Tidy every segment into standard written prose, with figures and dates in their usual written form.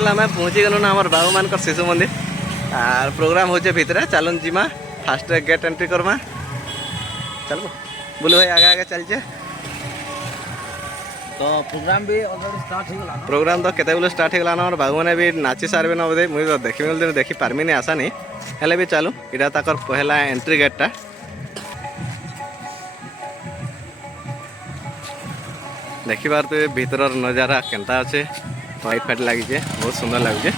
final आम पहुँची गलु ना बाबू मान शिशु मंदिर आर प्रोग्राम हो भितर चलन जीमा फास्ट गेट एंट्री करमा चलो बोलो भाई आगे आगे चलचे तो प्रोग्राम भी ऑलरेडी स्टार्ट हो गला प्रोग्राम तो केते स्टार्ट हो गला बाबू मैंने भी नाची सारे ना बोधे मुझे देखी मिलते देखी पार्मी नहीं आसा नहीं हेले भी चलू इटा ताकर पहला एंट्री गेटा देखिबार तो भीतर नजारा केनता अच्छे लाइट फाइट लगी बहुत सुंदर लगे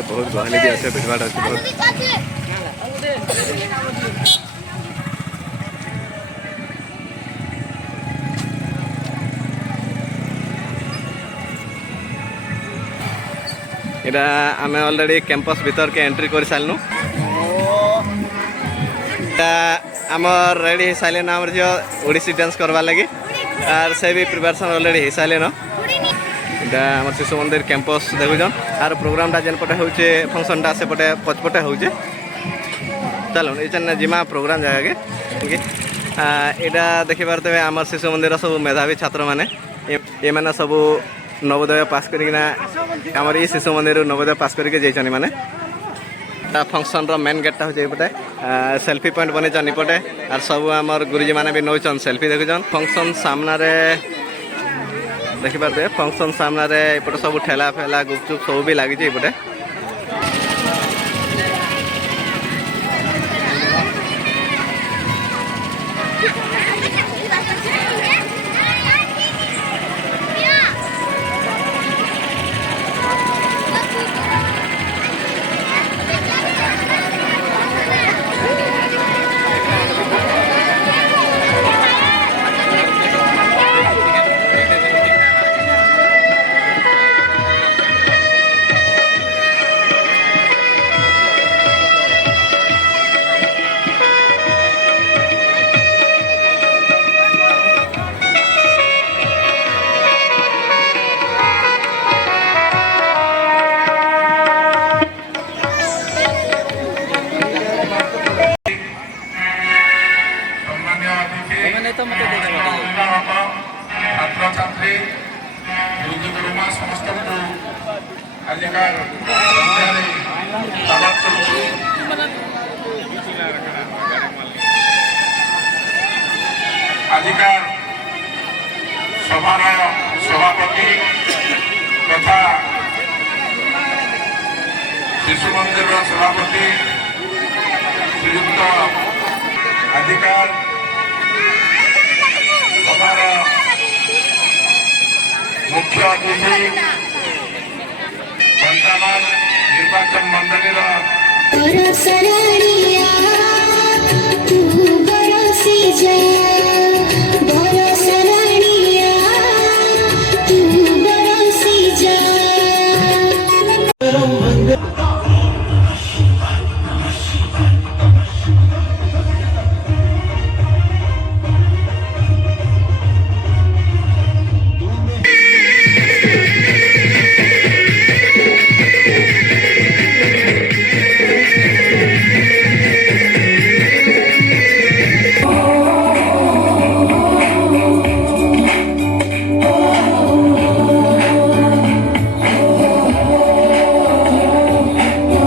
बहुत गहली भी अच्छे भीड़ भाड़ अच्छे बहुत इटा आम ऑलरेडी कैंपस भीतर के एंट्री कर सारूँ आम रेडी हो सारे ना जो ओडिसी डांस करवा लगे आर से भी प्रिपरेशन ऑलरेडी हो सारे न इटा आम शिशु मंदिर कैंपस देखुन आर प्रोग्रामटा जेन पटे हो फंक्शनटा से पटे पचपटे हो चलो ये जिमा प्रोग्राम जगह के इटा देखिबार तेज आम शिशु मंदिर सब मेधावी छात्र मैंने ये मैंने सब नवोदय पास करना आमर ये शिशु मंदिर नवोदय पास करके जाइछन माने फंक्शन रो मेन गेटा हो पटे सेल्फी पॉइंट बने इपटे आर सब आमर गुरुजी माने भी नौचन सेल्फी देखुन फंक्शन सामना रे देखि पारबे फंक्शन सामना रे इपटे सब ठेला फेला गुपचुप सब भी लागी इपटे छात्र छात्री गुरुमा समस्त आजिकार आजिकार सभार सभापति तथा शिशु मंदिर सभापति श्रीयुक्त अधिकार सभार मुख्य अतिथि पंचानन निर्वाचन मंडली